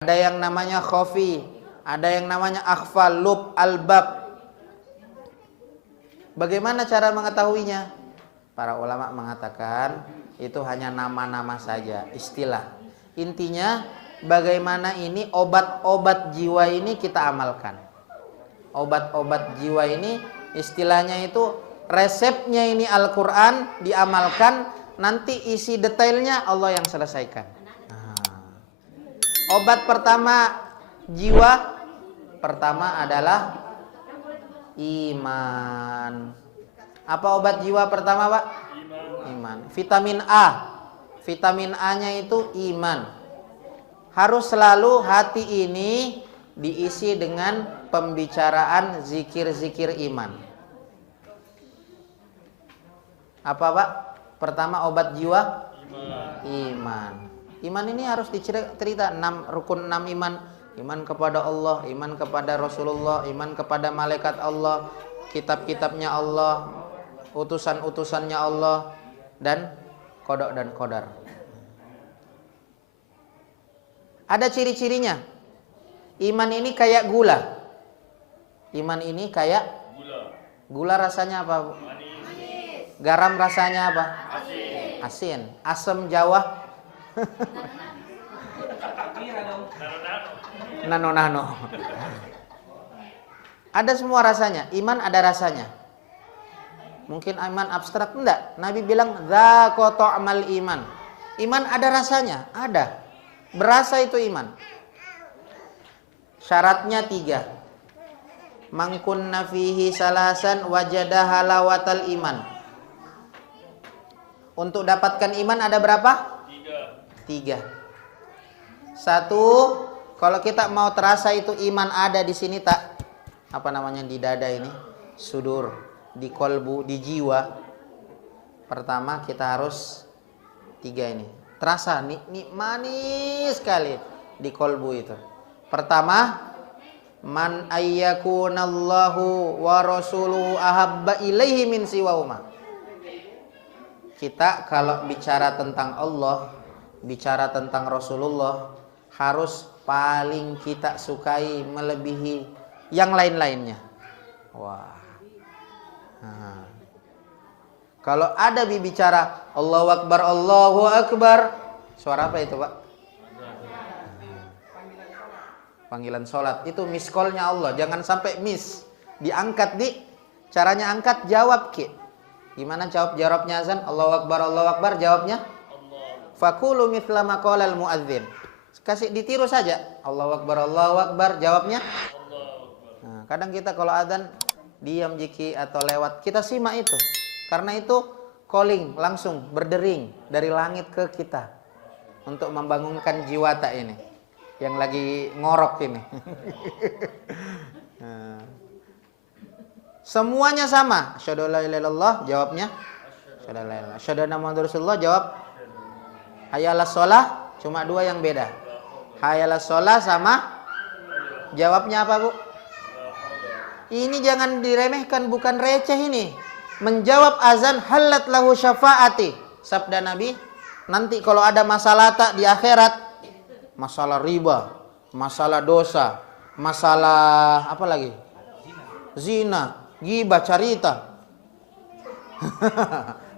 Ada yang namanya khofi, ada yang namanya akhfal, lub, albab. Bagaimana cara mengetahuinya? Para ulama mengatakan itu hanya nama-nama saja, istilah. Intinya bagaimana ini obat-obat jiwa ini kita amalkan. Obat-obat jiwa ini istilahnya itu resepnya ini Al-Quran diamalkan, nanti isi detailnya Allah yang selesaikan. Obat pertama jiwa pertama adalah iman. Apa obat jiwa pertama, Pak? Iman. Vitamin A. Vitamin A-nya itu iman. Harus selalu hati ini diisi dengan pembicaraan zikir-zikir iman. Apa, Pak? Pertama obat jiwa? Iman. Iman ini harus dicerita 6 rukun 6 iman. Iman kepada Allah, iman kepada Rasulullah, iman kepada malaikat Allah, kitab-kitabnya Allah, utusan-utusannya Allah, dan qada dan qadar. Ada ciri-cirinya. Iman ini kayak gula. Iman ini kayak gula rasanya apa, Bu? Garam rasanya apa? Asin. Asam Jawa? Nano. Ada semua rasanya. Iman ada rasanya. Mungkin iman abstrak, enggak. Nabi bilang dzaqa ta'mal iman. Iman ada rasanya, ada. Berasa itu iman. Syaratnya 3. Man kunna fihi salasan wajada halawatal iman. Untuk dapatkan iman ada berapa? 3. 1, kalau kita mau terasa itu iman ada di sini, tak apa namanya, di dada ini, sudur, di kolbu, di jiwa. Pertama kita harus 3 ini terasa nih manis sekali di kolbu itu. Pertama, man ayyakunallahu wa rasuluhu ahabba ilaihi min siwahuma. Kita kalau bicara tentang Allah, bicara tentang Rasulullah, harus paling kita sukai melebihi yang lain-lainnya. Wah. Kalau ada bicara Allahu Akbar, suara apa itu, Pak? Panggilan sholat. Itu miss call-nya Allah. Jangan sampai miss. Diangkat, caranya angkat, jawab, Gimana jawabnya azan? Allahu Akbar, jawabnya? Fakulu mithla ma qala al-muadzin. Kasih ditiru saja. Allahu Akbar, jawabnya? Nah, kadang kita kalau adzan diam jiki atau lewat, kita simak itu. Karena itu calling langsung berdering dari langit ke kita untuk membangunkan jiwa tak ini yang lagi ngorok ini. Nah. Semuanya sama. Asyhadu alla ilaha illallah, jawabnya? Asyhadu alla ilaha illallah. Asyhadu anna Muhammadar Rasulullah, jawab? Hayya 'alas shalah, cuma 2 yang beda. Hayya 'alas shalah sama jawabnya apa, Bu? Ini jangan diremehkan, bukan receh ini. Menjawab azan halat lahu syafaati. Sabda Nabi, nanti kalau ada masalah tak di akhirat, masalah riba, masalah dosa, masalah apa lagi? Zina, ghibah, carita.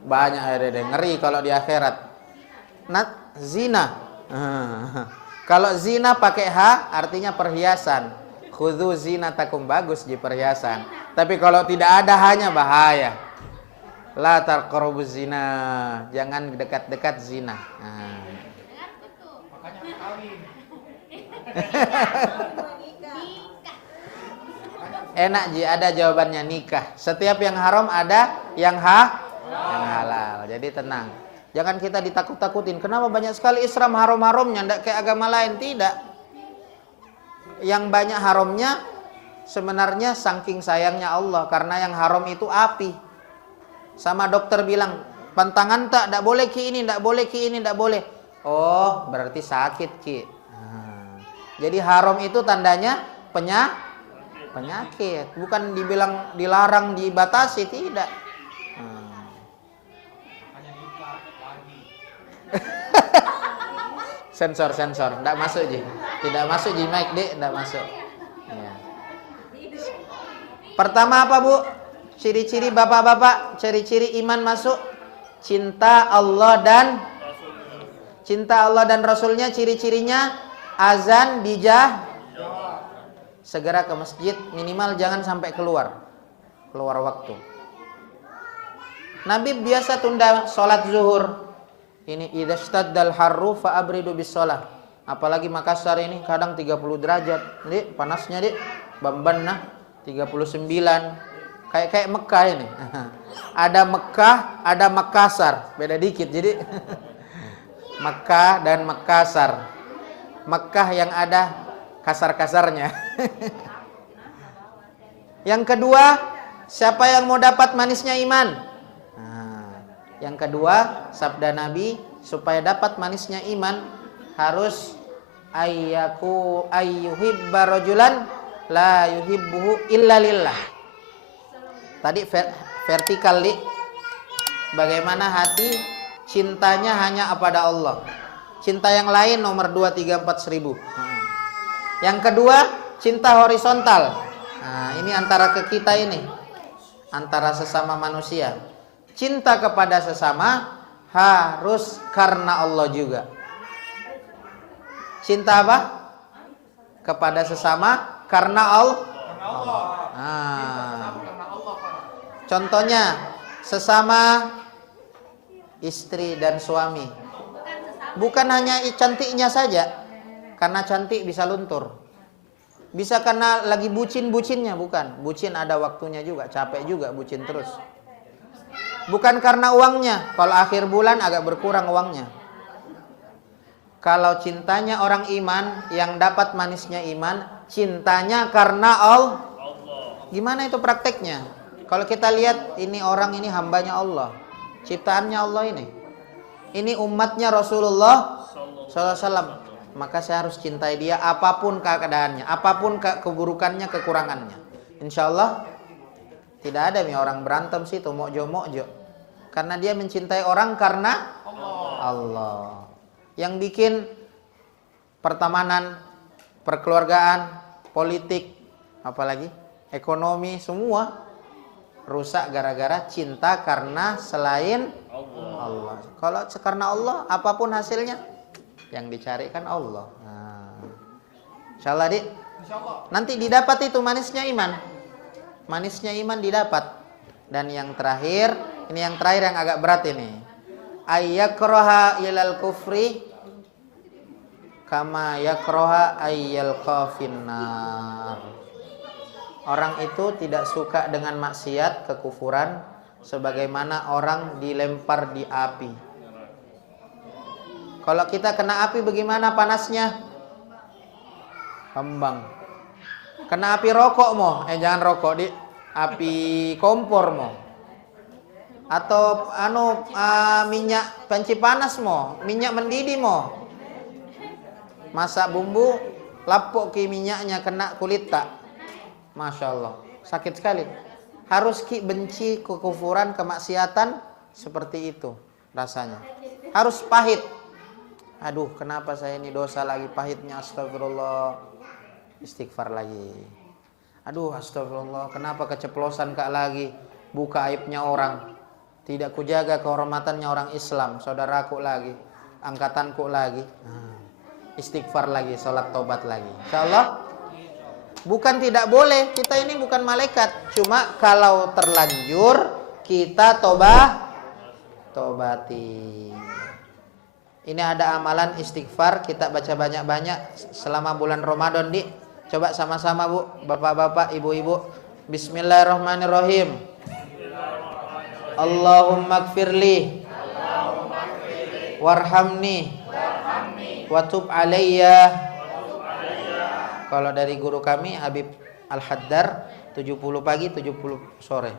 Banyak ngeri kalau di akhirat. Zina. Kalau zina pakai H artinya perhiasan. Khudzu zinatakum, bagus di perhiasan. Tapi kalau tidak ada hanya bahaya. La taqrabuz zina, jangan dekat-dekat zina. Enak Ji, ada jawabannya, nikah. Setiap yang haram ada yang halal. Jadi tenang. Jangan kita ditakut-takutin. Kenapa banyak sekali Islam haram-haramnya, enggak kayak agama lain? Tidak. Yang banyak haramnya sebenarnya saking sayangnya Allah, karena yang haram itu api. Sama dokter bilang, pantangan tak, enggak boleh ki ini, enggak boleh ki ini, enggak boleh. Oh, berarti sakit ki. Jadi haram itu tandanya penyakit, bukan dibilang dilarang, dibatasi, tidak. Sensor. Tidak masuk Ji. Tidak masuk Ji mic Dik, tidak masuk. Ya. Pertama apa Bu? Ciri-ciri bapak-bapak, ciri-ciri iman masuk. Cinta Allah dan Rasulnya, ciri-cirinya azan segera ke masjid, minimal jangan sampai keluar waktu. Nabi biasa tunda sholat zuhur. Ini idza staddal harru fa abridu bis shalah. Apalagi Makassar ini kadang 30 derajat. Dik, panasnya Dik. Bambanna 39. Kayak Mekah ini. Ada Mekah, ada Makassar. Beda dikit. Jadi Mekah dan Makassar. Mekah yang ada kasar-kasarnya. Yang kedua, siapa yang mau dapat manisnya iman? Yang kedua, sabda Nabi, supaya dapat manisnya iman harus ayyuhibba rajulan la yuhibbuhu illa lillah. Tadi vertikal Dik. Bagaimana hati cintanya hanya kepada Allah. Cinta yang lain nomor 2, 3, 4 seribu. Yang kedua, cinta horizontal. Nah, ini antara ke kita ini. Antara sesama manusia. Cinta kepada sesama harus karena Allah juga. Cinta apa? Kepada sesama karena Allah. Contohnya sesama istri dan suami. Bukan hanya cantiknya saja. Karena cantik bisa luntur. Bisa karena lagi bucinnya, bukan. Bucin ada waktunya juga, capek juga bucin terus. Bukan karena uangnya. Kalau akhir bulan agak berkurang uangnya. Kalau cintanya orang iman, yang dapat manisnya iman, cintanya karena Allah. Gimana itu prakteknya? Kalau kita lihat ini orang ini hambanya Allah, ciptaannya Allah ini. Ini umatnya Rasulullah SAW. Maka saya harus cintai dia apapun keadaannya, apapun keburukannya, kekurangannya. Insya Allah tidak ada nih orang berantem situ mokjo. Karena dia mencintai orang karena Allah. Yang bikin pertemanan, perkeluargaan, politik, apalagi ekonomi semua rusak gara-gara cinta karena selain Allah. Kalau karena Allah, apapun hasilnya yang dicari kan Allah. Insyaallah Dik. Nanti didapat itu manisnya iman. Manisnya iman didapat. Dan yang terakhir, ini yang terakhir yang agak berat ini. Ayyakraha ilal kufri kama yakraha ayyalqa finnar. Orang itu tidak suka dengan maksiat, kekufuran, sebagaimana orang dilempar di api. Kalau kita kena api bagaimana panasnya? Kembang. Kena api rokok mo, jangan rokok Dik. Api kompor mo. Atau minyak panci panas mo, minyak mendidih mo. Masak bumbu, lapuk ke minyaknya kena kulit tak? Masya Allah, sakit sekali. Harus benci kekufuran, kemaksiatan seperti itu rasanya. Harus pahit. Aduh, kenapa saya ini dosa lagi, pahitnya, astagfirullah. Istighfar lagi. Aduh, astagfirullah, kenapa keceplosan Kak lagi, buka aibnya orang. Tidak kujaga kehormatannya orang Islam, saudaraku lagi, angkatanku lagi. Istighfar lagi, sholat tobat lagi. Insyaallah. Bukan tidak boleh, kita ini bukan malaikat. Cuma kalau terlanjur kita tobati. Ini ada amalan istighfar, kita baca banyak-banyak selama bulan Ramadan Dik. Coba sama-sama Bu, bapak-bapak, ibu-ibu. Bismillahirrahmanirrahim. Allahumma gfirli warhamni watub alayya. Kalau dari guru kami Habib Al-Haddar 70 pagi 70 sore.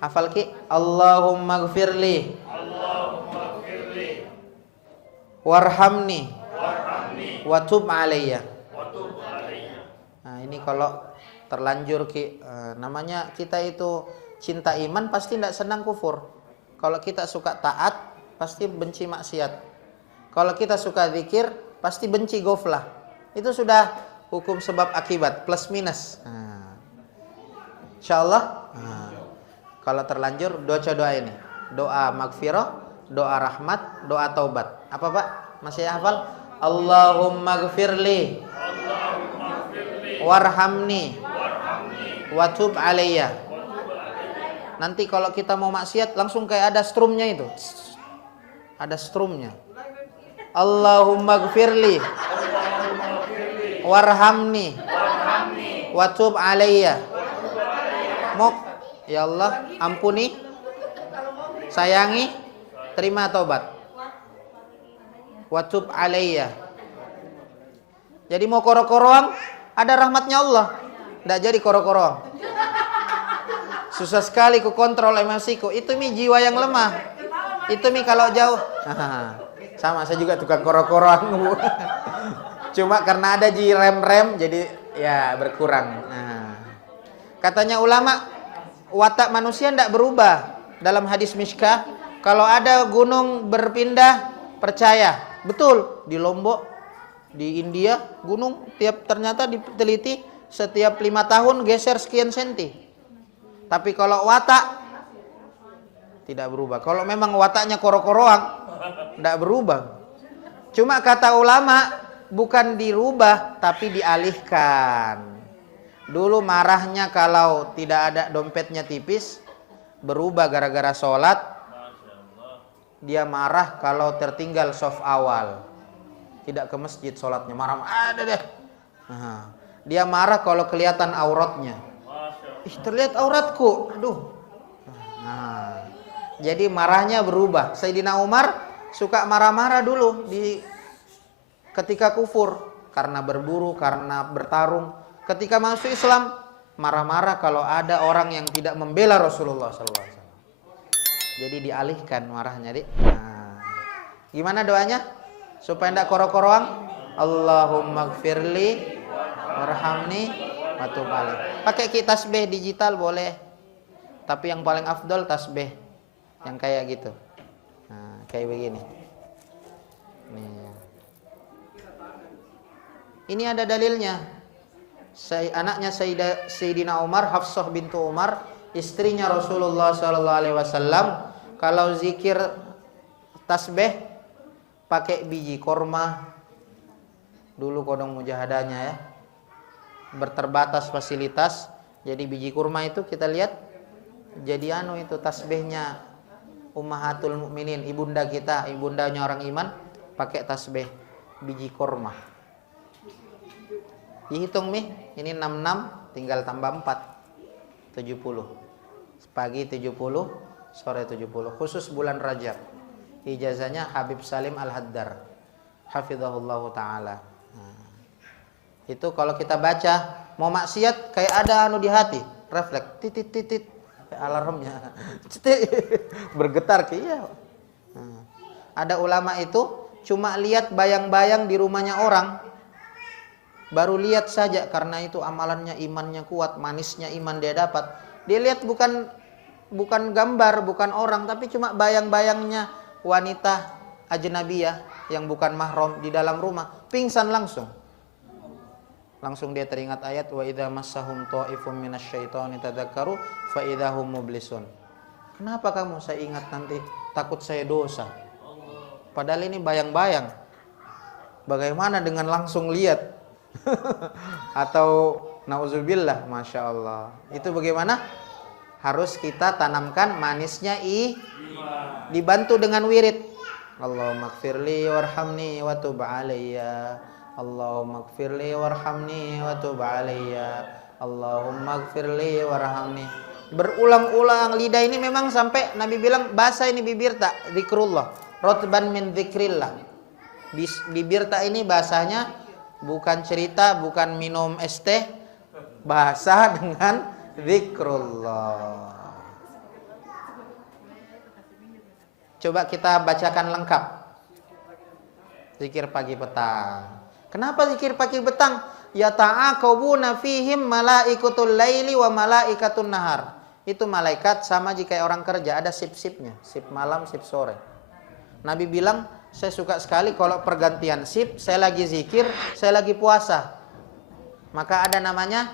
Hafal Ki? Allahumma gfirli warhamni watub alayya. Nah, ini kalau terlanjur Ki, namanya kita itu cinta iman pasti tidak senang kufur. Kalau kita suka taat pasti benci maksiat. Kalau kita suka zikir, pasti benci ghaflah. Itu sudah hukum sebab akibat, plus minus. Insyaallah. Kalau terlanjur doa ini. Doa magfirah, doa rahmat, doa taubat. Apa Pak? Masih hafal? Allahumma gfirli warhamni watub alayya. Nanti kalau kita mau maksiat langsung kayak ada strumnya itu. Ada strumnya. Allahumma gfirli warhamni watub alayya. Ya Allah, ampuni, sayangi, terima taubat. Watub alayya. Jadi mau koro-koroang, ada rahmatnya Allah. Nggak jadi koro-koroang. Susah sekali ku kontrol emosiku. Itu jiwa yang lemah. Itu kalau jauh. Sama, saya juga tukang koro-koroang. Cuma karena ada rem-rem, jadi ya berkurang. Katanya ulama, watak manusia tidak berubah. Dalam hadis Mishkah, kalau ada gunung berpindah, percaya. Betul, di Lombok, di India, gunung ternyata diteliti setiap 5 tahun geser sekian senti. Tapi kalau watak tidak berubah. Kalau memang wataknya koro-koroang, tidak berubah. Cuma kata ulama, bukan dirubah, tapi dialihkan. Dulu marahnya kalau tidak ada dompetnya tipis, berubah gara-gara sholat. Dia marah kalau tertinggal shaf awal, tidak ke masjid sholatnya, marah. Ada deh. Dia marah kalau kelihatan auratnya. Terlihat auratku. Aduh. Jadi marahnya berubah. Sayyidina Umar suka marah-marah dulu ketika kufur, karena berburu, karena bertarung. Ketika masuk Islam, marah-marah kalau ada orang yang tidak membela Rasulullah SAW. Jadi dialihkan marahnya, Dik. Gimana doanya? Supaya tidak koro-koroang. Allahumma gfirli warhamni watub alayya. Pakai tasbih digital boleh. Tapi yang paling afdol tasbih yang kayak gitu. Kayak begini. Ini ada dalilnya. Anaknya Sayyidina Umar, Hafsah bintu Umar, istrinya Rasulullah SAW, kalau zikir tasbih pakai biji korma. Dulu kodong mujahadanya ya, berterbatas fasilitas, jadi biji kurma itu kita lihat jadi itu tasbihnya Ummahatul Mukminin, ibunda kita, ibundanya orang iman, pakai tasbih biji korma. Dihitung ini 66 tinggal tambah 4, 70. Pagi 70, sore 70. Khusus bulan Rajab. Ijazahnya Habib Salim Al-Haddar, hafizahullahu ta'ala. Itu kalau kita baca, mau maksiat kayak ada di hati, refleks, titit, kayak alarmnya. Bergetar kayak. Ada ulama itu cuma lihat bayang-bayang di rumahnya orang, baru lihat saja, karena itu amalannya, imannya kuat, manisnya iman dia dapat. Dia lihat bukan gambar, bukan orang, tapi cuma bayang-bayangnya wanita ajnabiyah yang bukan mahram di dalam rumah, pingsan langsung. Langsung dia teringat ayat wa idza massahum ta'ifum minasyaitani tadzakkaru fa idzahum mublisun. Kenapa kamu? Saya ingat nanti takut saya dosa. Padahal ini bayang-bayang. Bagaimana dengan langsung lihat? Atau nauzubillah, masya Allah. Itu bagaimana? Harus kita tanamkan manisnya dibantu dengan wirid. Allahumma gfirli warhamni watub alayya. Allahumma gfirli warhamni watub alayya. Allahumma gfirli warhamni. Berulang-ulang, lidah ini memang sampai Nabi bilang bahasa ini bibir tak zikrullah, rotban min zikrillah. Bibir tak ini bahasanya bukan cerita, bukan minum es teh, bahasa dengan zikrullah. Coba kita bacakan lengkap zikir pagi petang. Kenapa zikir pagi petang? Ya ta'aqabuna fihim malaikatul laili wa malaikatun nahar. Itu malaikat sama jika orang kerja, ada sip-sipnya, sip malam, sip sore. Nabi bilang Saya suka sekali kalau pergantian shift, saya lagi zikir, saya lagi puasa. Maka ada namanya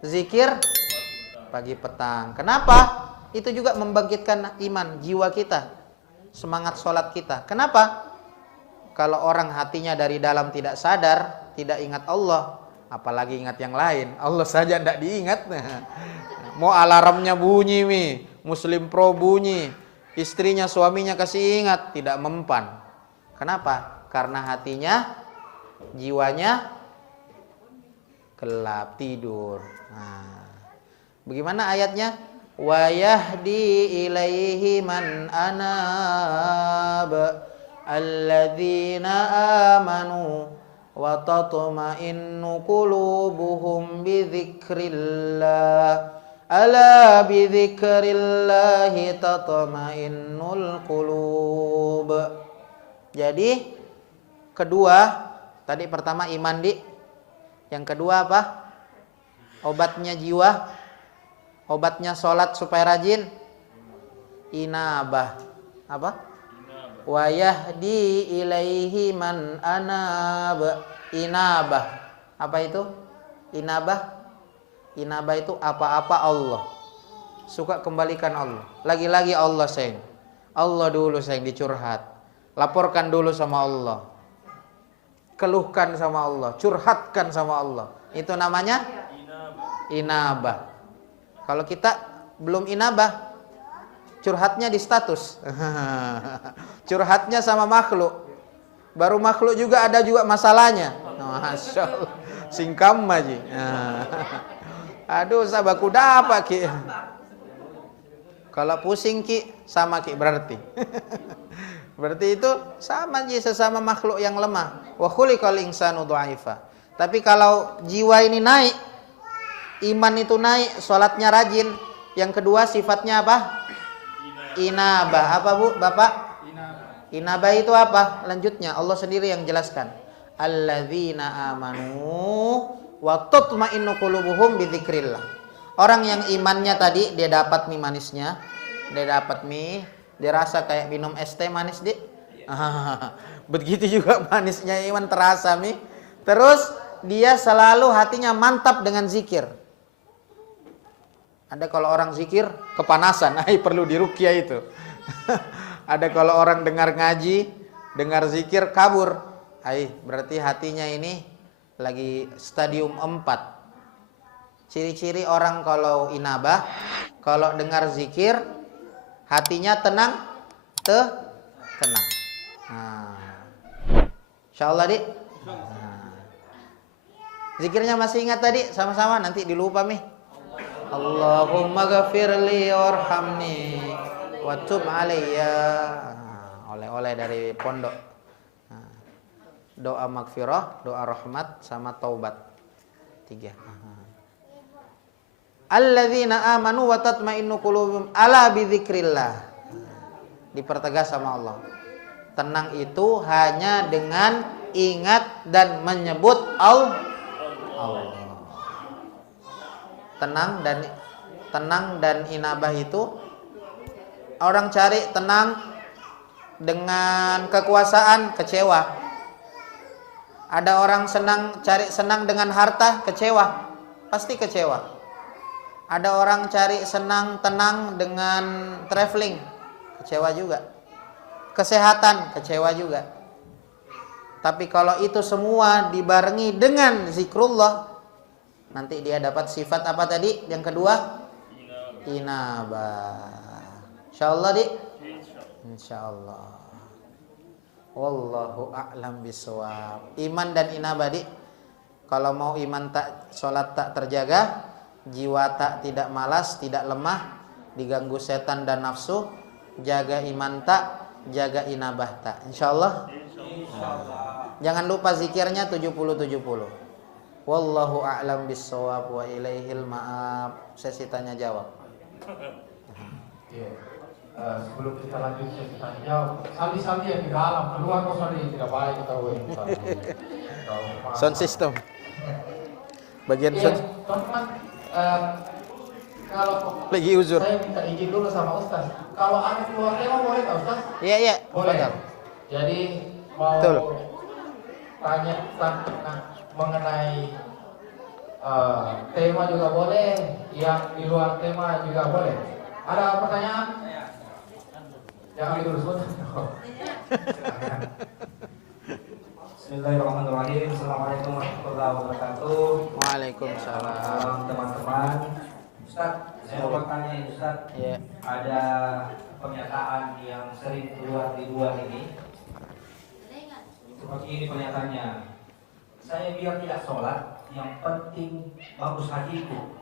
zikir pagi petang. Kenapa? Itu juga membangkitkan iman jiwa kita, semangat sholat kita. Kenapa? Kalau orang hatinya dari dalam tidak sadar, tidak ingat Allah, apalagi ingat yang lain. Allah saja tidak diingat. Mau alarmnya bunyi, Muslim Pro bunyi, istrinya suaminya kasih ingat, tidak mempan. Kenapa? Karena hatinya, jiwanya gelap, tidur. Nah, bagaimana ayatnya? Wa yahdi ilaihi man anab alladzina amanu wa tatma'innu qulubuhum bi dzikrillah. Ala bi dzikrillahi tatma'innul qulub. Jadi kedua, tadi pertama iman yang kedua apa? Obatnya jiwa, obatnya sholat supaya rajin, inabah. Apa? Wa yahdi ilaihi man anab. Inabah. Apa itu? Inabah. Inabah itu apa-apa Allah. Suka kembalikan Allah. Lagi-lagi Allah sayang. Allah dulu sayang, dicurhat. Laporkan dulu sama Allah. Keluhkan sama Allah. Curhatkan sama Allah. Itu namanya inabah. Kalau kita belum inabah, curhatnya di status. Curhatnya sama makhluk. Baru makhluk juga ada juga masalahnya. Masya Allah. Singkam aja. Aduh, sabaku dapat Ki. Kalau pusing Ki, sama Ki berarti. Berarti itu sama Ji, sesama makhluk yang lemah. Wa khuliqal insanu dha'ifa. Tapi kalau jiwa ini naik, iman itu naik, sholatnya rajin. Yang kedua sifatnya apa? Inabah. Apa Bu, Bapak? Inabah itu apa? Lanjutnya Allah sendiri yang jelaskan. Alladzina amanu wa tatma'innu qulubuhum bi dzikrillah. Orang yang imannya tadi dia dapat mie manisnya, dia dapat mie, dia rasa kayak minum es teh manis, Dik. Begitu juga manisnya iman terasa mie. Terus dia selalu hatinya mantap dengan zikir. Ada kalau orang zikir kepanasan, perlu diruqyah itu. Ada kalau orang dengar ngaji, dengar zikir kabur. Berarti hatinya ini lagi stadium 4. Ciri-ciri orang kalau inabah, kalau dengar zikir, hatinya tenang, tenang. Insyaallah Dik. Zikirnya masih ingat tadi? Sama-sama nanti dilupa Mi. Allahumma ghafirli warhamni wa tub alayya. Oleh-oleh dari pondok. Doa magfirah, doa rahmat, sama taubat. 3. Alladzina amanu wa tatma'innu qulubuhum ala bi dzikrillah. Dipertegas sama Allah. Tenang itu hanya dengan ingat dan menyebut Allah. Tenang dan inabah itu orang cari tenang dengan kekuasaan, kecewa. Ada orang cari senang dengan harta, kecewa. Pasti kecewa. Ada orang cari senang, tenang dengan traveling, kecewa juga. Kesehatan, kecewa juga. Tapi kalau itu semua dibarengi dengan zikrullah, nanti dia dapat sifat apa tadi? Yang kedua? Inabah. Insyaallah Dik? Insyaallah. Wallahu a'lam bishawab. Iman dan inabah Dik. Kalau mau iman tak, sholat tak terjaga, jiwa tak tidak malas, tidak lemah, diganggu setan dan nafsu, jaga iman tak, jaga inabah tak. Insyaallah. Jangan lupa zikirnya 70-70. Wallahu a'lam bishawab wa ilaihil ma'ab. Sesi tanya jawab. Sebelum kita lanjut sesi tanya jawab, saldi-saldi yang di dalam keluar kok saldi tidak baik ketahui. Sound system. Bagian sound. Teman, kalau lagi uzur. Saya minta izin dulu sama Ustaz. Kalau anak keluar tema boleh tak Ustaz? Iya. Boleh. Jadi mau Betul. tanya mengenai tema juga boleh, yang di luar tema juga boleh. Ada pertanyaan? Jangan dulu sebentar. Bismillahirrahmanirrahim. Assalamualaikum warahmatullahi wabarakatuh. Waalaikumsalam. Teman-teman, Ustaz, saya mau bertanya ini, Ustaz. Ya. Ada pernyataan yang sering keluar di luar ini. Seperti ini pernyataannya. Saya biar tidak sholat, yang penting bagus hatiku.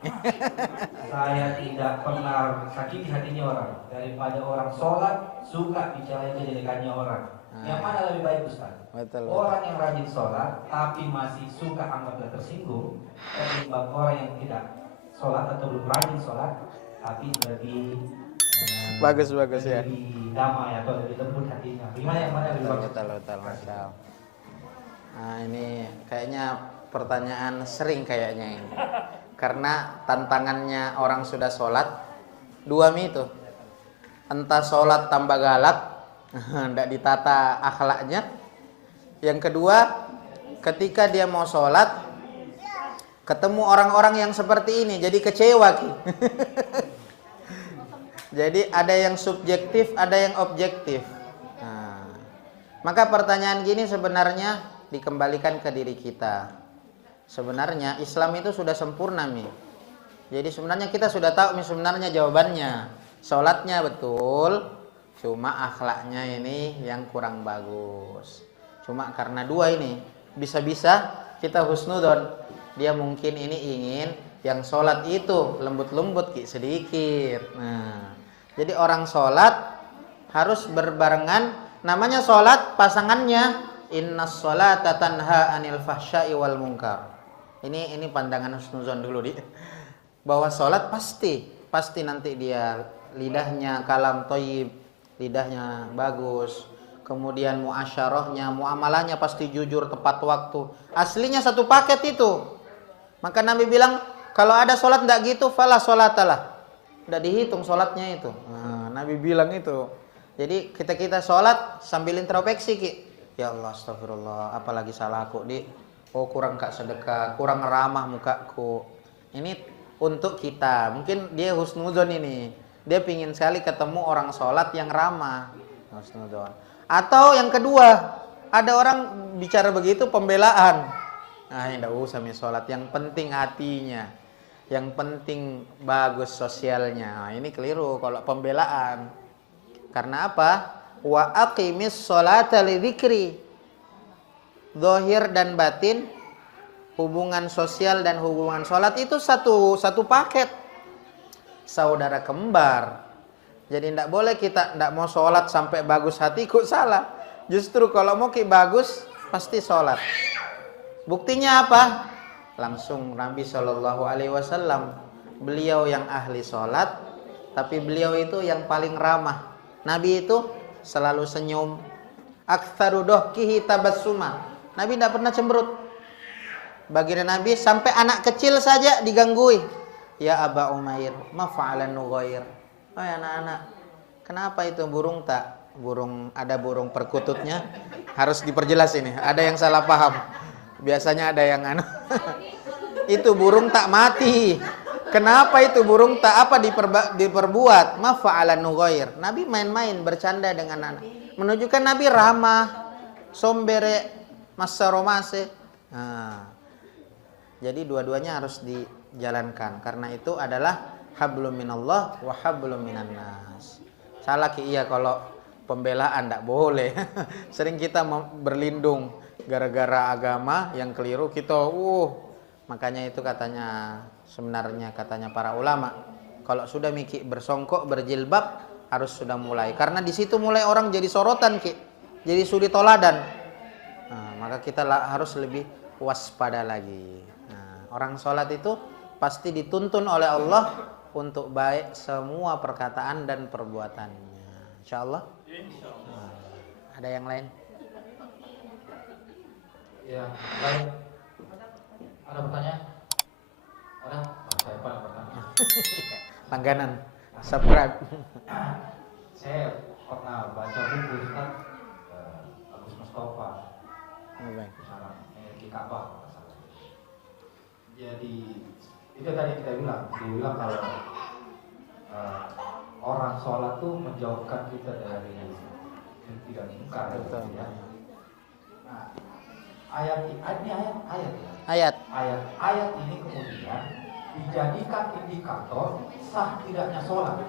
Saya tidak pernah sakiti hatinya orang. Daripada orang sholat, suka bicara kejelekannya orang. Yang mana lebih baik, Ustaz? Betul. Orang yang rajin sholat tapi masih suka anggaplah tersinggung, ketimbang orang yang tidak sholat atau belum rajin sholat tapi lebih Bagus ya. lebih damai atau lebih lembut hatinya. Gimana yang mana lebih bagus? Betul. Masya Allah. Nah ini kayaknya pertanyaan sering kayaknya ini. Karena tantangannya orang sudah sholat, dua itu. Entah sholat tambah galak, tidak ditata akhlaknya. Yang kedua, ketika dia mau sholat, ketemu orang-orang yang seperti ini, jadi kecewa Ki. Jadi ada yang subjektif, ada yang objektif. Nah, maka pertanyaan gini sebenarnya dikembalikan ke diri kita. Sebenarnya Islam itu sudah sempurna Mi. Jadi sebenarnya kita sudah tahu Mi sebenarnya jawabannya. Sholatnya betul, cuma akhlaknya ini yang kurang bagus. Cuma karena dua ini, bisa-bisa kita husnudon. Dia mungkin ini ingin yang sholat itu lembut-lembut Ki, sedikit. Nah, jadi orang sholat harus berbarengan. Namanya sholat pasangannya innas sholata tanha anil fahsya'i wal munkar. Ini pandangan husnuzon dulu bahwa sholat pasti nanti dia lidahnya kalam thayyib, lidahnya bagus, kemudian muasyarahnya, muamalahnya pasti jujur, tepat waktu. Aslinya satu paket itu. Maka Nabi bilang kalau ada sholat tidak gitu, fala sholatalah, tidak dihitung sholatnya itu. Nah, Nabi bilang itu. Jadi kita sholat sambil introspeksi Ki. Ya Allah, astagfirullah, apalagi salah aku di. Oh kurang kak sedekah, kurang ramah mukaku. Ini untuk kita. Mungkin dia husnuzon ini. Dia pingin sekali ketemu orang sholat yang ramah. Husnuzon. Atau yang kedua, ada orang bicara begitu pembelaan. Nah, tidak usah mi sholat. Yang penting hatinya. Yang penting bagus sosialnya. Nah, ini keliru kalau pembelaan. Karena apa? Wa aqimis sholata lidzikri. Zahir dan batin, hubungan sosial dan hubungan sholat itu satu paket. Saudara kembar. Jadi tidak boleh kita tidak mau sholat sampai bagus hatiku, salah. Justru kalau mau Ki bagus pasti sholat. Buktinya apa? Langsung Nabi SAW, beliau yang ahli sholat, tapi beliau itu yang paling ramah. Nabi itu selalu senyum. Aktsaru dohkihi tabassuma. Nabi tidak pernah cemberut. Baginda Nabi sampai anak kecil saja digangguin. Ya Aba Umair, ma fa'alan nughair. Oh anak-anak, kenapa itu burung tak? Ada burung perkututnya. Harus diperjelas ini. Ada yang salah paham. Biasanya ada yang itu burung tak mati. Kenapa itu burung tak apa diperbuat? Ma fa'alan nughair. Nabi main-main bercanda dengan anak. Menunjukkan Nabi ramah, sombere, masaromase. Nah, jadi dua-duanya harus dijalankan. Karena itu adalah hablum minallah wa hablum minan nas. Salah Ki, iya kalau pembelaan tidak boleh. Sering kita berlindung gara-gara agama yang keliru kita. Makanya itu sebenarnya katanya para ulama, kalau sudah Ki bersongkok berjilbab harus sudah mulai. Karena di situ mulai orang jadi sorotan Ki, jadi suri toladan. Nah, maka kita harus lebih waspada lagi. Nah, orang sholat itu pasti dituntun oleh Allah untuk baik semua perkataan dan perbuatannya. Insyaallah. Nah, ada yang lain? Ya, lain. Ada pertanyaan? Ada? Saya pada pertanyaan. Langganan, subscribe. Saya pernah baca buku Ustaz, bilang kalau orang sholat tuh menjauhkan kita dari yang tidak mungkar. Betul. Ya. Nah, ayat ya. Ayat ini kemudian dijadikan indikator sah tidaknya sholat.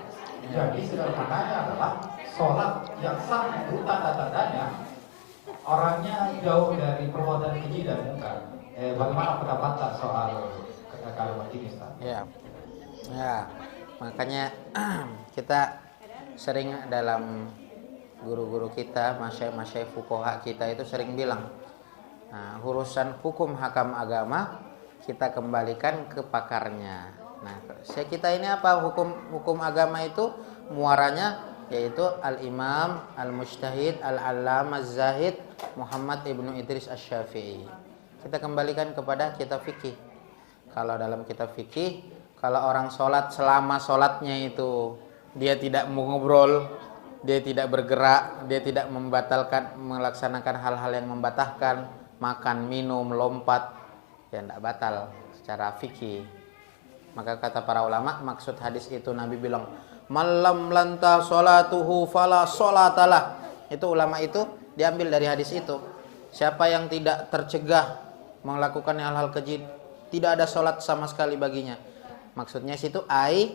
Jadi sederhananya adalah sholat yang sah itu tanda-tandanya orangnya jauh dari perbuatan keji dan mungkar. Bagaimana pendapat soal kalimat ini, Ustaz? Ya, makanya kita sering dalam guru-guru kita, masyayikh fuqaha kita itu sering bilang, nah, urusan hukum hakam agama kita kembalikan ke pakarnya. Nah, kita ini apa hukum agama itu muaranya yaitu al-Imam al-Mujtahid al-Allamah az-Zahid Muhammad ibnu Idris asy-Syafi'i. Kita kembalikan kepada kitab fikih. Kalau dalam kitab fikih, kalau orang sholat selama sholatnya itu dia tidak mengobrol, dia tidak bergerak, dia tidak melaksanakan hal-hal yang membatalkan, makan, minum, lompat, ya tidak batal secara fikih. Maka kata para ulama, maksud hadis itu Nabi bilang, malam lanta sholatuhu fala sholatalah. Itu ulama itu diambil dari hadis itu. Siapa yang tidak tercegah melakukan hal-hal keji, tidak ada sholat sama sekali baginya. Maksudnya situ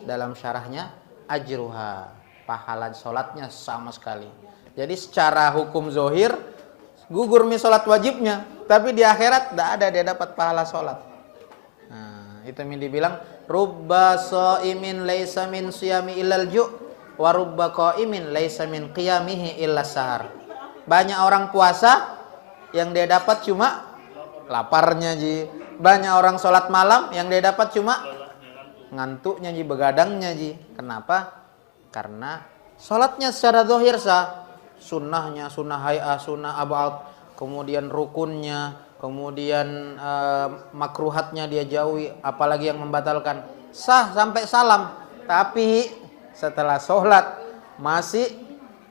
dalam syarahnya ajruha, pahala sholatnya sama sekali. Jadi secara hukum zohir gugur sholat wajibnya, tapi di akhirat tidak ada dia dapat pahala sholat. Nah, itu yang dibilang rubba shaimin laisa min siyami illal ju' wa rubba qaimin laisa min qiyamihi illas sahar. Banyak orang puasa yang dia dapat cuma laparnya ji. Banyak orang sholat malam yang dia dapat cuma ngantuknya ji, begadangnya ji. Kenapa? Karena sholatnya secara zahir sah, sunnahnya, sunnah hay'ah, sunnah ab'ad, kemudian rukunnya, kemudian makruhatnya dia jauhi, apalagi yang membatalkan, sah sampai salam. Tapi setelah sholat masih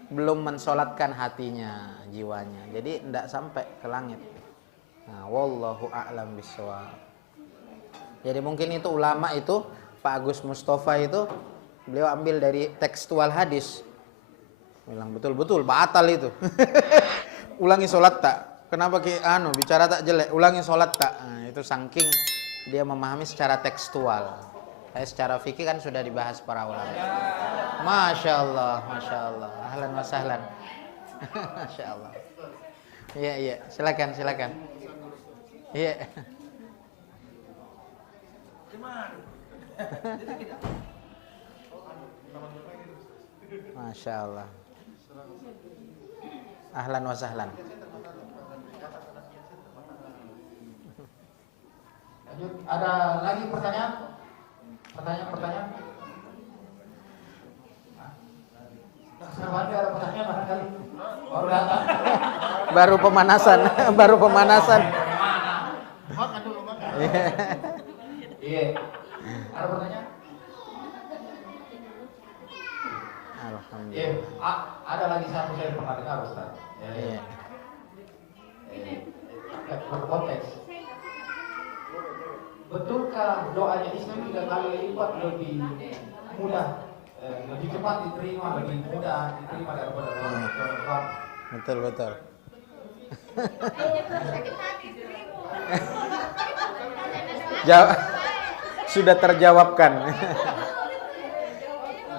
belum mensolatkan hatinya, jiwanya. Jadi tidak sampai ke langit. Nah, wallahu a'lam bishawab. Jadi mungkin itu ulama itu Pak Agus Mustafa itu beliau ambil dari tekstual hadis. Bilang betul-betul batal itu. Ulangi sholat tak? Kenapa bicara tak jelek? Ulangi sholat tak? Nah, itu saking dia memahami secara tekstual. Secara fikih kan sudah dibahas para ulama. Masya Allah, masya Allah. Ahlan wa sahlan. Masya Allah. Iya, silakan. Iya. Masya Allah. Ahlan wa sahlan. Lanjut, ada lagi pertanyaan? Pertanyaan? Ada pertanyaan barangkali? Baru datang. Baru pemanasan. Iya. Ada pertanyaan? Alhamdulillah. Iya. Ada lagi satu saya pernah dengar, Ustaz. Iya. Berkonteks. Betulkah doanya Islam 3 kali lipat lebih mudah, lebih cepat diterima, lebih mudah diterima daripada doa? Betul. Sudah terjawabkan.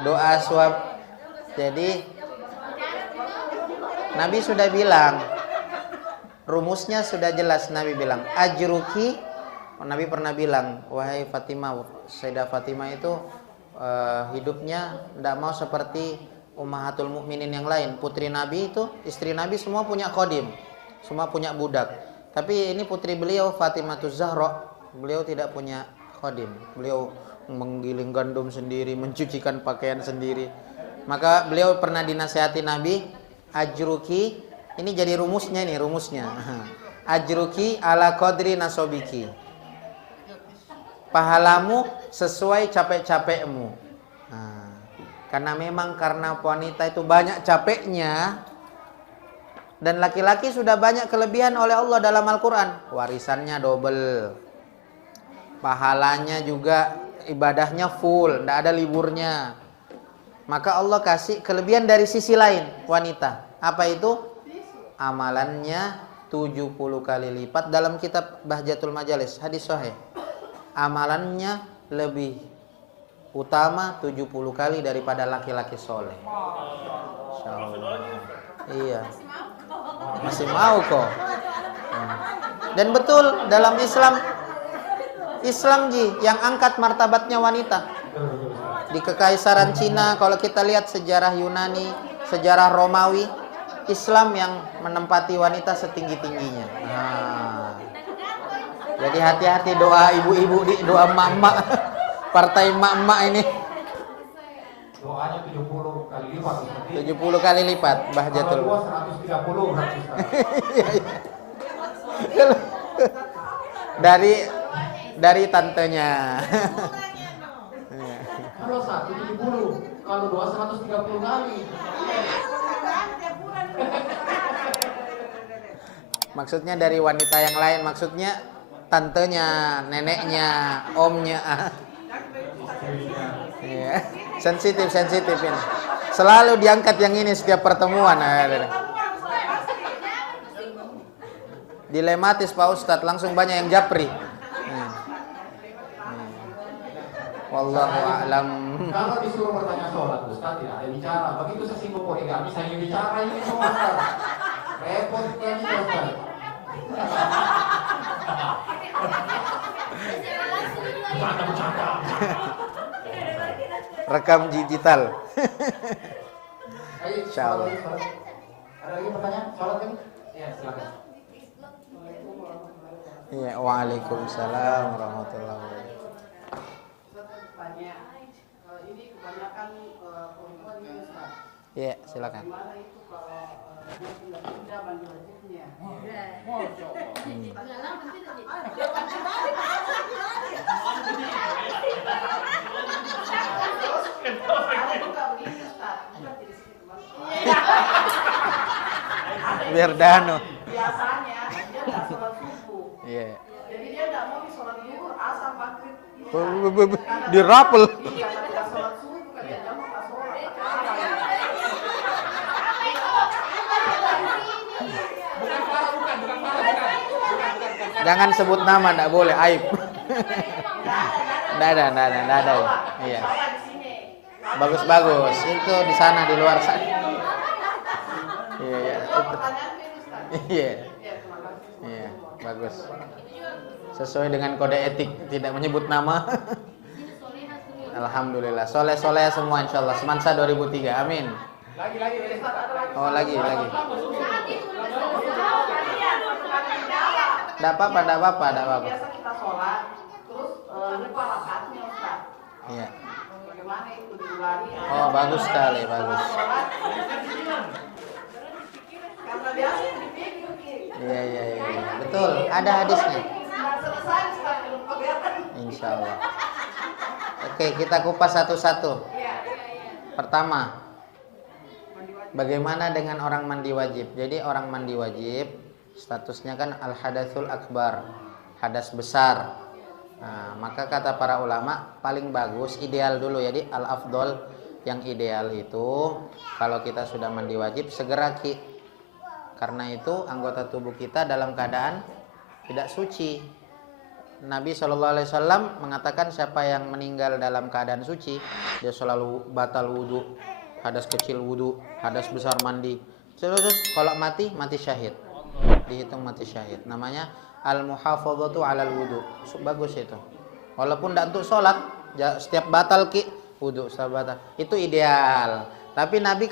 Doa suap. Jadi Nabi sudah bilang, rumusnya sudah jelas. Nabi bilang ajruki. Nabi pernah bilang, wahai Fatimah, Sayyidah Fatimah itu hidupnya tidak mau seperti ummahatul mukminin yang lain. Putri Nabi itu, istri Nabi semua punya khodim, semua punya budak. Tapi ini putri beliau Fatimahuz Zahra, beliau tidak punya khodim. Beliau menggiling gandum sendiri, mencucikan pakaian sendiri. Maka beliau pernah dinasihati Nabi, ajruki, ini jadi rumusnya. Ajruki ala qadri nasobiki. Pahalamu sesuai capek-capekmu. Nah, karena wanita itu banyak capeknya, dan laki-laki sudah banyak kelebihan oleh Allah dalam Al-Quran. Warisannya double, pahalanya juga ibadahnya full, tidak ada liburnya. Maka Allah kasih kelebihan dari sisi lain wanita. Apa itu? Amalannya 70 kali lipat dalam kitab Bahjatul Majalis, hadis sahih. Amalannya lebih utama 70 kali daripada laki-laki soleh. Insyaallah. Iya. Masih mau kok. Dan betul dalam Islam Ji yang angkat martabatnya wanita. Di Kekaisaran Cina, kalau kita lihat sejarah Yunani, sejarah Romawi, Islam yang menempati wanita setinggi-tingginya. Nah, jadi hati-hati doa ibu-ibu, doa emak-emak, partai emak-emak ini. Doanya 70 kali lipat. 70 kali lipat, Bahjatul. Kalau 130 berarti. dari tantenya. Kalau 170, kalau doa 130 kali. Maksudnya dari wanita yang lain, maksudnya tantenya, neneknya, omnya. Iya. Sensitif ini. Selalu diangkat yang ini setiap pertemuan. Dilematis Pak Ustadz, langsung banyak yang japri. Wallahu a'lam. Kalau disuruh bertanya sholat, Ustaz tidak ada bicara. Begitu sesinggung poligami, saya bicara ini semua, Ustaz. Repot sekali, Ustaz. Bercanda. Rekam digital. Ayo, Insyaallah. sholat. Ada lagi pertanyaan? Sholat kan? Ya, silakan. Iya, waalaikumsalam warahmatullahi wabarakatuh. Ini kebanyakan perempuan ya Ustaz. Iya, silakan. Gimana itu kalau dia pindah-pindah mandi wajibnya? Biar dano. Biasanya dia nggak sholat subuh. Iya. Jadi dia nggak mau sholat zuhur, asar, maghrib, isya. Dirapel. Iya, ketika sholat subuh bukan dia mau nggak sholat. Jangan sebut nama, enggak boleh, aib. Enggak ada. Iya. Bagus. Itu di sana, di luar sana. Iya. Iya. Iya, bagus. Sesuai dengan kode etik, tidak menyebut nama. Alhamdulillah. Soleh semua insyaallah. Semansa 2003. Amin. Oh, lagi. Enggak apa-apa. Biasa kita sholat, terus lupa rakaatnya Ustaz. Iya. Bagaimana itu diulangi? Oh, bagus sekali, bagus. Karena biasa dipikir. Iya. Betul, ada hadisnya. Nggak selesai Ustaz, belum kelihatan. Insyaallah. Oke, kita kupas satu-satu. Pertama, bagaimana dengan orang mandi wajib? Jadi orang mandi wajib statusnya kan al-hadatsul akbar, hadas besar. Nah, maka kata para ulama paling bagus, ideal dulu, jadi al-afdol, yang ideal itu kalau kita sudah mandi wajib segera karena itu anggota tubuh kita dalam keadaan tidak suci. Nabi SAW mengatakan siapa yang meninggal dalam keadaan suci, dia selalu batal wudu, hadas kecil wudu, hadas besar mandi. Terus kalau mati syahid, dihitung mati syahid. Namanya al-muhafadzatu 'alal wudu. Bagus itu. Walaupun tidak untuk sholat, setiap batal wudu setiap batal. Itu ideal. Tapi Nabi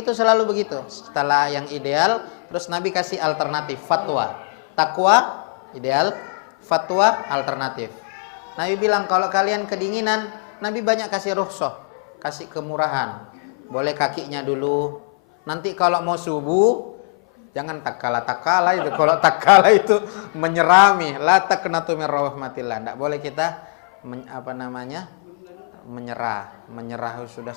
itu selalu begitu. Setelah yang ideal, terus Nabi kasih alternatif, fatwa. Takwa ideal, fatwa alternatif. Nabi bilang kalau kalian kedinginan, Nabi banyak kasih rukhsah, kasih kemurahan. Boleh kakinya dulu. Nanti kalau mau subuh, jangan takala itu. Kalau takala itu menyerami, la taqnatu min rahmatillah. Enggak boleh kita menyerah sudah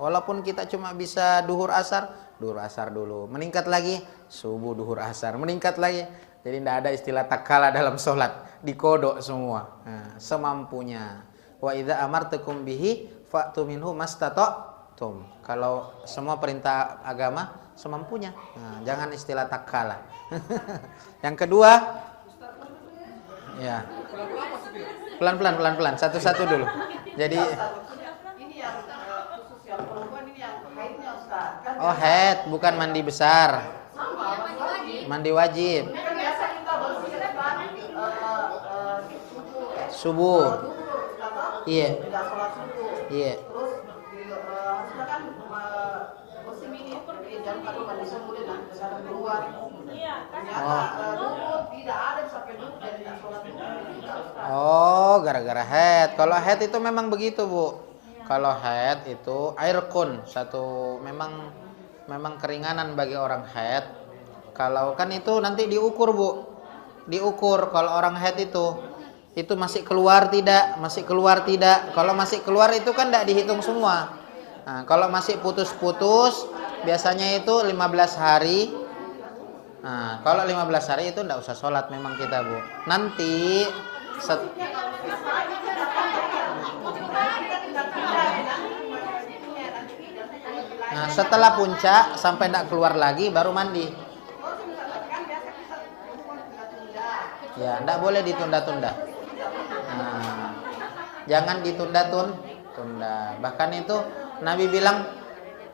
walaupun kita cuma bisa duhur asar dulu. Meningkat lagi subuh duhur asar, meningkat lagi. Jadi tidak ada istilah takala dalam sholat, dikodok semua. Nah, semampunya. Wa idza amartukum bihi fa'tu minhu mastata'tum. Kalau semua perintah agama semampunya. Nah, jangan istilah takkala. Yang kedua, ya. Pelan-pelan, satu-satu dulu. Jadi Ini yang khusus yang perempuan ini yang haidnya Ustaz. Kan oh head bukan mandi besar. sama wajib. Mandi wajib. Kan biasa kita bersihkan Subuh. Iya. Tidak sholat subuh. Iya. Terus harusnya kan musim ini jam 4 mandi subuh dan kesana keluar. Ternyata dulu tidak ada sampai dulu dan tidak sholat subuh. Oh, gara-gara head. Kalau head itu memang begitu, Bu. Kalau head itu air kun, satu memang keringanan bagi orang head. Kalau kan itu nanti diukur, Bu. Diukur kalau orang head itu masih keluar tidak, masih keluar tidak. Kalau masih keluar itu kan tidak dihitung semua. Nah, kalau masih putus-putus biasanya itu 15 hari. Nah, kalau 15 hari itu tidak usah sholat memang kita, Bu. Nanti setelah puncak sampai tidak keluar lagi baru mandi. Ya, tidak boleh ditunda-tunda. Nah, jangan ditunda-tunda. Bahkan itu Nabi bilang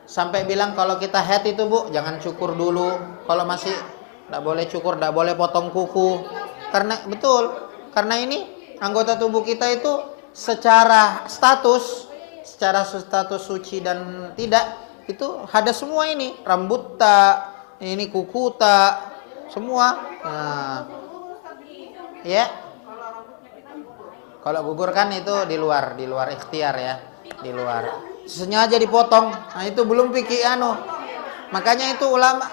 sampai bilang kalau kita haid itu, Bu, jangan cukur dulu. Kalau masih tidak boleh cukur, tidak boleh potong kuku. Karena betul. Karena ini anggota tubuh kita itu secara status suci dan tidak itu ada semua ini, rambut tak, ini kuku tak, semua. Nah, ya. Kalau gugur kan itu di luar ikhtiar ya, di luar. Sengaja dipotong. Nah, itu belum pikir Makanya itu ulama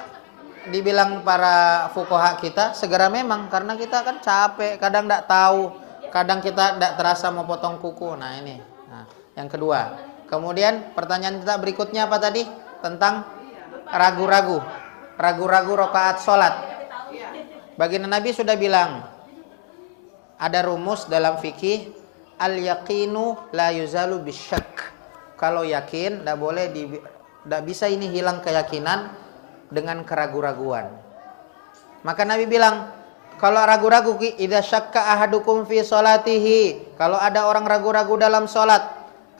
dibilang para fuqaha kita segera memang karena kita kan capek, kadang tidak tahu, kadang kita tidak terasa mau potong kuku. Nah ini, yang kedua. Kemudian pertanyaan kita berikutnya apa tadi? Tentang ragu-ragu rakaat sholat. Baginda Nabi sudah bilang ada rumus dalam fikih al yaqinu la yuzalu bisyak. Kalau yakin tidak bisa ini hilang keyakinan dengan keraguan-raguan. Maka Nabi bilang, kalau ragu-ragu, idza syakka ahadukum fi sholatihi, kalau ada orang ragu-ragu dalam sholat,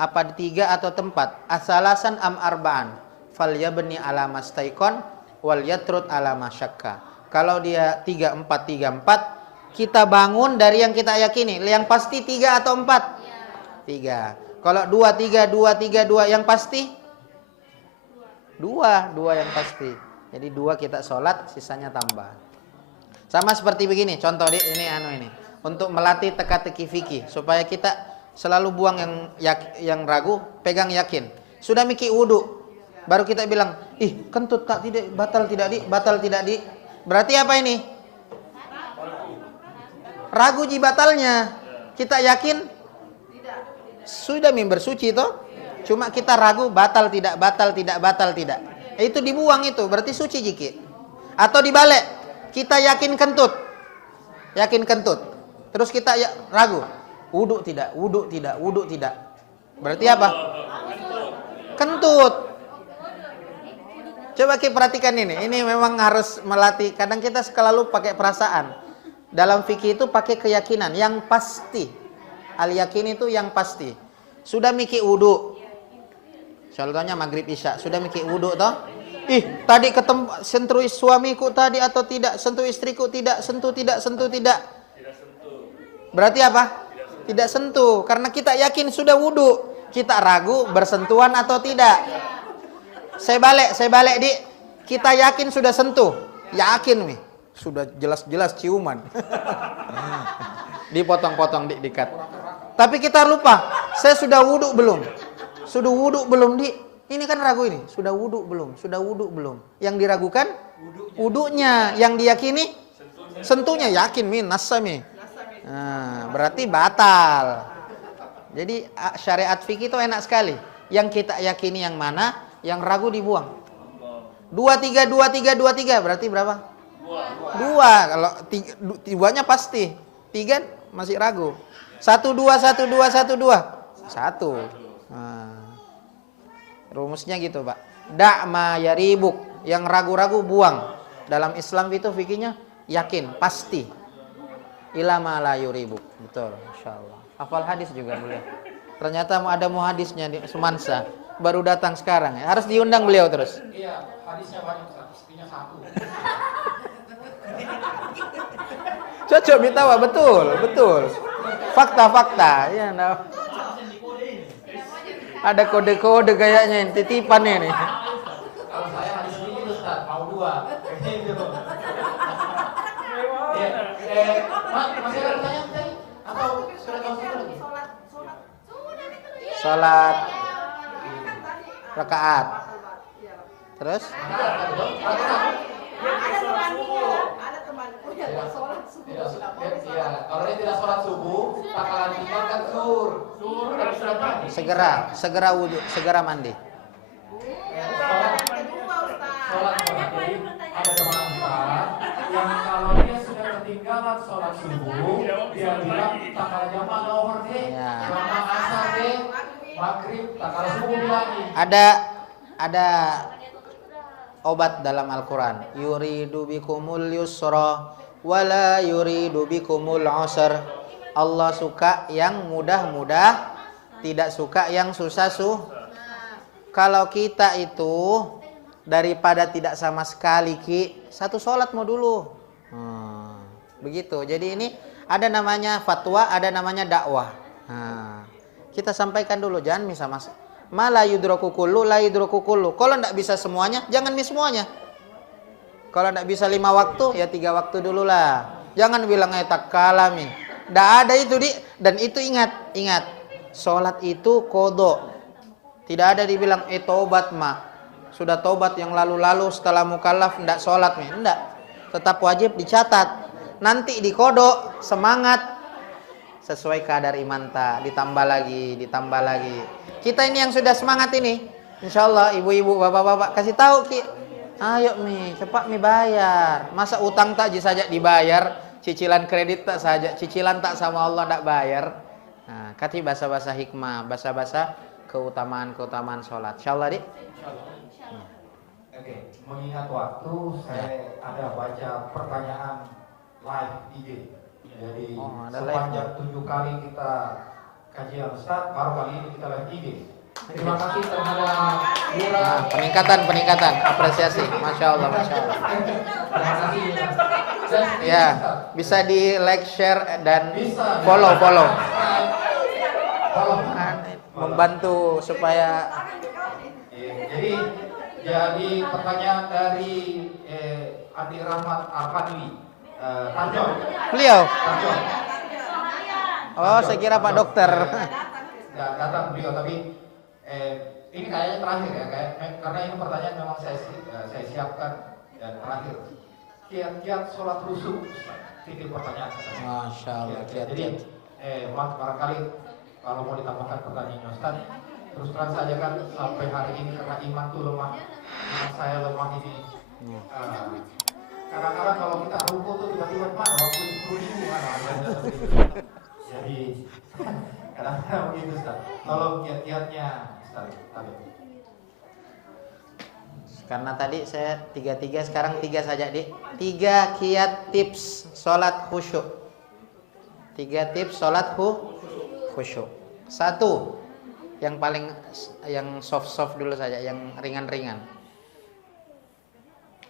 apa 3 atau tempat, asalasan am arba'an, falyabni ala mastaikon wal yatrud ala masyakka. Kalau dia 3 4, kita bangun dari yang kita yakini, yang pasti 3 atau 4? 3. Kalau 2 3 yang pasti 2 yang pasti. Jadi 2 kita sholat, sisanya tambah. Sama seperti begini, contoh ini untuk melatih teka-teki fikih supaya kita selalu buang yang ragu, pegang yakin. Sudah mikir wudu, baru kita bilang, kentut tak tidak batal tidak di. Berarti apa ini? Ragu ji batalnya. Kita yakin sudah bersuci toh. Cuma kita ragu batal tidak. Itu dibuang itu, berarti suci jiki. Atau dibalik, kita yakin kentut. Terus kita ragu, wudu tidak. Berarti apa? Kentut. Coba kita perhatikan ini memang harus melatih. Kadang kita selalu pakai perasaan. Dalam fikih itu pakai keyakinan yang pasti. Al yakin itu yang pasti. Sudah mikir wudu. Contohnya maghrib isya, sudah mikir wudu toh? Tadi sentuh suamiku tadi atau tidak? Sentuh istriku tidak? Sentuh tidak? Berarti apa? Tidak sentuh. Karena kita yakin sudah wudu. Kita ragu bersentuhan atau tidak. Saya balik di. Kita yakin sudah sentuh. Yakin nih. Sudah jelas-jelas ciuman. Dipotong-potong dikat. Tapi kita lupa. Saya sudah wudu belum? Sudah wudu belum di? Ini kan ragu ini. Sudah wudu belum? Yang diragukan wudunya. Yang diyakini sentuhnya. Yakin nasami. Nah, berarti batal. Jadi syariat fikih itu enak sekali. Yang kita yakini yang mana, yang ragu dibuang. 2 3 berarti berapa? 2. Kalau 2-nya pasti. 3 masih ragu. 1 2. Satu. Nah, rumusnya gitu, Pak. Da' ma yaribuk, yang ragu-ragu buang. Dalam Islam itu fikihnya yakin, pasti. Ila ma la yuribuk. Betul, insyaallah. Hafal hadis juga beliau. Ternyata ada muhadisnya di Sumansa. Baru datang sekarang ya. Harus diundang beliau terus. Iya, hadisnya banyak, istrinya satu. Cocok bitawa, betul. Fakta. Ya, nah. Ada kode-kode kayaknya yang titipan ini. Kalau saya hadis sedikit Ustaz, mau 2. Gitu. Masih ada pertanyaan tadi? Atau sudah tahu semua lagi? Salat rakaat. Terus? Ada temanku yang sholat subuh. Iya, kalau dia tidak sholat subuh, bakalan tinggalkan zuhur. Zuhur harus sudah mandi. Segera wudu, segera mandi. Sholat mandi. Ada teman Ustaz yang kalau dia sudah ketinggalan sholat subuh, dia bilang tak kalah jamaah lohor deh, Ya. jamaah asar deh, maghrib tak kalah subuh bilangin. Ada obat dalam Al-Quran. Yuridu bikumul yusra wala yuridu bikumul usra. Allah suka yang mudah-mudah, tidak suka yang susah. Kalau kita itu daripada tidak sama sekali satu sholat mau dulu. Begitu. Jadi ini ada namanya fatwa, ada namanya dakwah. Kita sampaikan dulu, jangan mis-mas. Mala yudroku kullu, la yudroku kullu. Kalau tidak bisa semuanya, jangan mis semuanya. Kalau tidak bisa 5 waktu, ya 3 waktu dulu lah. Jangan bilang tak kalami. Tidak ada itu dan itu ingat. Sholat itu kodok. Tidak ada dibilang tobat sudah tobat yang lalu-lalu setelah mukallaf tidak sholat tidak. Tetap wajib dicatat. Nanti di kodok semangat sesuai kadar iman ditambah lagi. Kita ini yang sudah semangat ini, insyaallah ibu-ibu, bapak-bapak kasih tahu ayo cepat bayar. Masa utang tak saja dibayar, cicilan kredit tak saja, cicilan tak sama Allah tak bayar. Nah, kati bahasa-bahasa hikmah, bahasa-bahasa keutamaan sholat. Insyaallah, Dik. Oke, mengingat waktu, saya ada baca pertanyaan live IG. Jadi sepanjang 7 kali kita kajian Ustaz, baru kali ini kita live IG. Terima kasih terhadap Peningkatan, apresiasi. Masya Allah. Terima kasih. Ya, bisa di like, share, dan follow. Membantu supaya. Jadi pertanyaan dari Adi Rahmat Al-Fadli, Tarjo. Beliau. Tarjo. Oh, saya kira Pak Dokter. Nggak datang beliau, tapi ini kayaknya terakhir ya, karena ini pertanyaan memang saya siapkan dan terakhir. Kiat-kiat sholat khusyuk, titip pertanyaan. Masya Allah. Jadi barangkali kalau mau ditambahkan pertanyaan Ustaz, terus terang saja kan sampai hari ini karena iman tuh lemah, iman saya lemah ini. Kadang-kadang kalau kita ruku tuh tiba-tiba mana waktu 10.000 mana. Jadi kadang-kadang begitu Ustaz. Tolong kiat-kiatnya Ustaz. Karena tadi saya 3 sekarang 3 saja, Dik. 3 kiat tips sholat khusyuk. 3 tips sholat khusyuk. 1, yang soft dulu saja, yang ringan-ringan.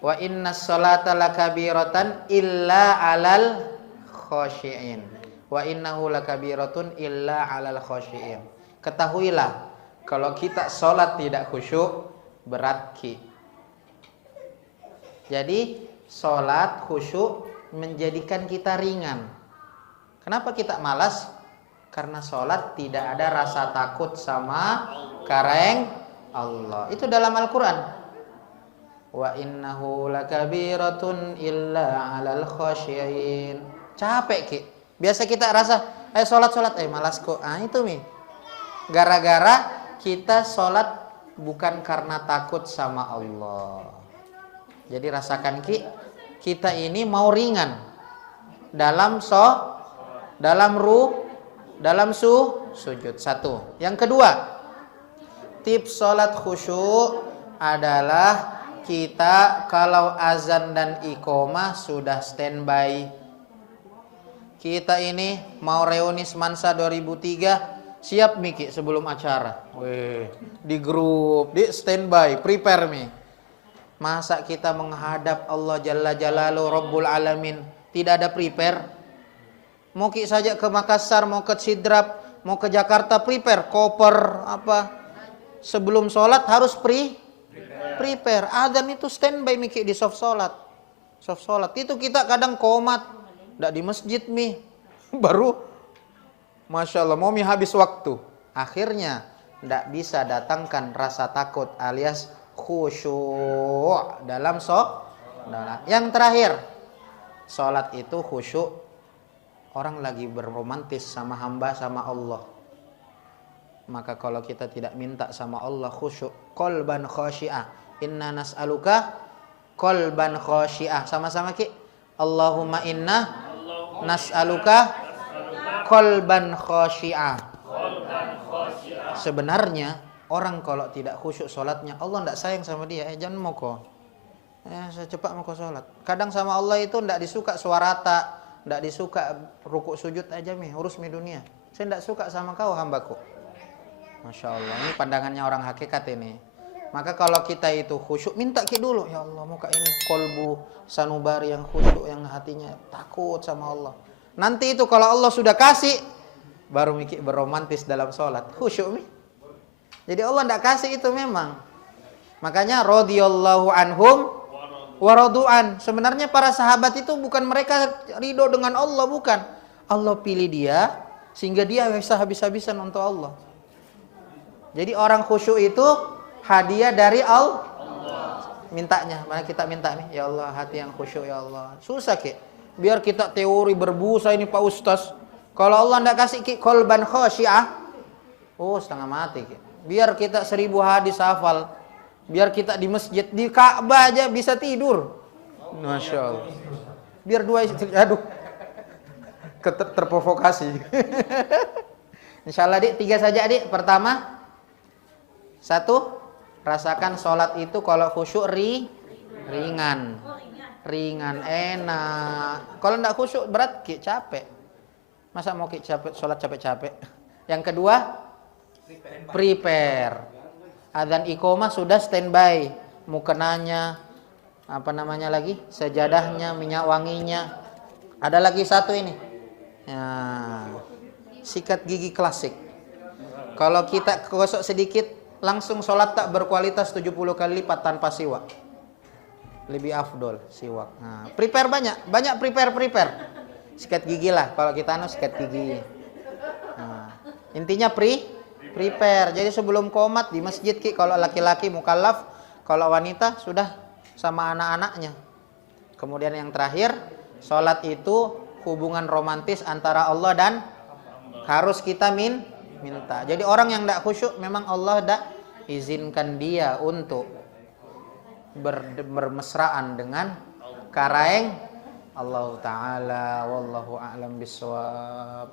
Wa inna sholata lakabiratan illa alal khosyi'in. Wa innahu lakabiratun illa alal khosyi'in. Ketahuilah, kalau kita sholat tidak khusyuk, berat Jadi sholat khusyuk menjadikan kita ringan. Kenapa kita malas? Karena sholat tidak ada rasa takut sama kareng Allah. Itu dalam Al-Quran. Wa innahu lakabiratun illa alal khosyi'in. Capek biasa kita rasa sholat malas kok. Itu gara-gara kita sholat bukan karena takut sama Allah. Jadi rasakan kita ini mau ringan dalam dalam sujud. Satu. Yang kedua, tips sholat khusyuk adalah kita kalau azan dan iqomah sudah standby. Kita ini mau reuni Semansa 2003, siap Miki sebelum acara. Weh, di grup, di standby, prepare mi. Masa kita menghadap Allah Jalla Jalaluhu Rabbul Alamin tidak ada prepare? Mau Ki saja ke Makassar, mau ke Sidrap, mau ke Jakarta, prepare koper apa? Sebelum sholat harus prepare. Azan itu standby Miki di soft sholat. Soft sholat itu kita kadang komat, tidak di masjid mi, baru Masya Allah mau mi habis waktu. Akhirnya tidak bisa datangkan rasa takut alias khusyuk dalam sholat. Yang terakhir, sholat itu khusyuk orang lagi berromantis sama hamba sama Allah. Maka kalau kita tidak minta sama Allah khusyuk, qalban khasyi'ah, inna nas'aluka qalban khasyi'ah. Sama-sama Ki. Allahumma inna nas'aluka qalban khasyi'ah. Sebenarnya orang kalau tidak khusyuk sholatnya, Allah tidak sayang sama dia. Jangan moko. Saya cepat moko sholat. Kadang sama Allah itu tidak disuka suara tak, tidak disuka rukuk sujud aja mi, urus mi dunia. Saya tidak suka sama kau hambaku. Masya Allah, ini pandangannya orang hakikat ini. Maka kalau kita itu khusyuk, minta Ki dulu. Ya Allah, muka ini kolbu sanubari yang khusyuk, yang hatinya takut sama Allah. Nanti itu kalau Allah sudah kasih, baru Miki berromantis dalam sholat. Khusyuk mi. Jadi Allah tidak kasih itu memang. Makanya radhiyallahu anhum wa radu'an. Sebenarnya para sahabat itu bukan mereka ridho dengan Allah, bukan. Allah pilih dia sehingga dia bisa habis-habisan untuk Allah. Jadi orang khusyuk itu hadiah dari Allah. Mintanya, mana kita minta nih? Ya Allah, hati yang khusyuk ya Allah. Susah Ki. Biar kita teori berbusa ini Pak Ustaz. Kalau Allah tidak kasih Ki qalban khasyi'ah, oh setengah mati Ki. Biar kita 1000 hadis hafal, biar kita di masjid, di Ka'bah aja bisa tidur. Masya Allah. Biar dua istri, aduh, terprovokasi. Insya Allah Dik, 3 saja Dik. Pertama, 1, rasakan sholat itu kalau khusyuk ringan, enak. Kalau tidak khusyuk berat Ki, capek. Masa mau Ki sholat capek-capek? Yang kedua, prepare. Adzan iqomah sudah standby, mukenanya, apa namanya lagi, sejadahnya, minyak wanginya. Ada lagi satu ini, ya, sikat gigi klasik. Kalau kita gosok sedikit, langsung sholat tak berkualitas 70 kali lipat tanpa siwak. Lebih afdol siwak. Nah, prepare banyak prepare. Sikat gigi lah, kalau kita sikat gigi. Nah, intinya prepare. Jadi sebelum qomat di masjid Ki, kalau laki-laki mukallaf, kalau wanita sudah sama anak-anaknya. Kemudian yang terakhir, sholat itu hubungan romantis antara Allah dan harus kita minta. Jadi orang yang tidak khusyuk memang Allah tidak izinkan dia untuk bermesraan dengan karaeng Allah Ta'ala. Wallahu a'lam bishawab.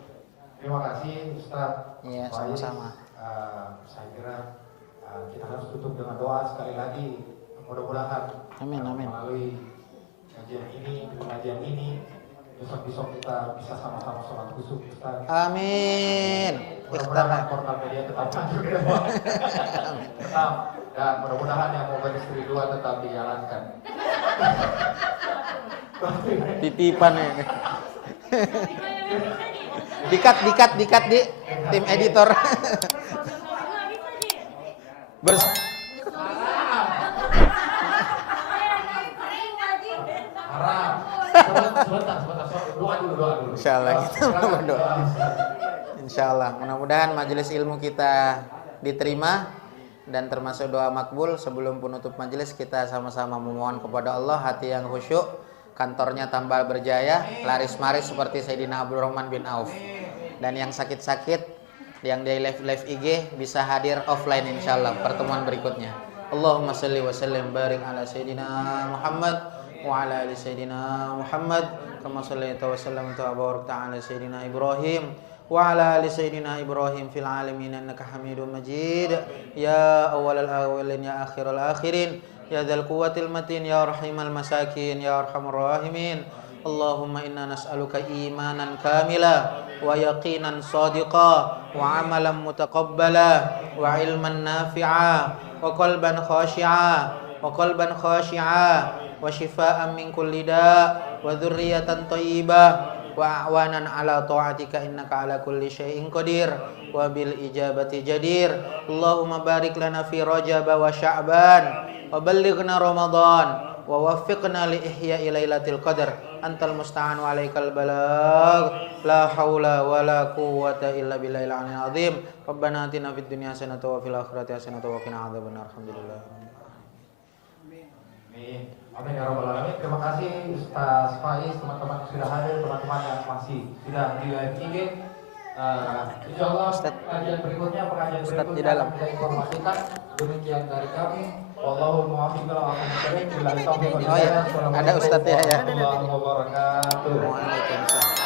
Terima kasih Ustaz. Iya, sama-sama. Saya kira kita harus tutup dengan doa sekali lagi. Mudah-mudahan Amin. melalui pengajian ini besok kita bisa sama-sama sholat khusyuk Ustaz. Amin. Mudah-mudahan portal media tetap maju ke depan. Tetap, dan mudah-mudahan yang mau beristri 2 tetap dijalankan. Titipan ini. Dikat di tim editor. Haram. Sebentar. Doa dulu. Insyaallah kita berdoa. Insyaallah mudah-mudahan majelis ilmu kita diterima dan termasuk doa makbul. Sebelum penutup majelis kita sama-sama memohon kepada Allah hati yang khusyuk, kantornya tambah berjaya, laris-maris seperti Sayyidina Abdurrahman bin Auf. Dan yang sakit-sakit, yang di live IG bisa hadir offline insyaallah pertemuan berikutnya. Allahumma salli wa sallim barik ala Sayyidina Muhammad wa ala ali Sayyidina Muhammad kama sallaita wa sallamta wa barakta ala Sayyidina Ibrahim وعلى آل سيدنا إبراهيم في العالمين إنك حميد مجيد يا أول الأولين يا آخر الآخرين يا ذا القوة المتين يا رحيم المساكين يا أرحم الراحمين اللهم إنا نسألك إيمانا كاملا ويقينا صادقا وعملا متقبلا وعلما نافعا وقلبا خاشعا وشفاء من كل داء وذرية طيبة وأعوانا على طاعتك إنك على كل شيء قدير وبالإجابة جدير اللهم بارك لنا في رجب وشعبان وبلغنا رمضان ووفقنا لإحياء ليلة القدر أنت المستعان وعليك البلاغ لا حول ولا قوة إلا بالله العلي العظيم ربنا آتنا في الدنيا حسنة وفي الآخرة حسنة وقنا عذاب النار الحمد لله. Amin ya rabbal alamin. Terima kasih Ustaz Faiz, teman-teman yang sudah hadir, teman-teman yang masih sudah di live IG. Insyaallah kajian berikutnya, pengajian berikutnya akan kita informasikan. Demikian dari kami. Wallahu muwaffiq ila aqwamit thoriq. Billahi taufiq wal hidayah. Ada Ustaz ya. Warahmatullahi wabarakatuh. Waalaikumsalam.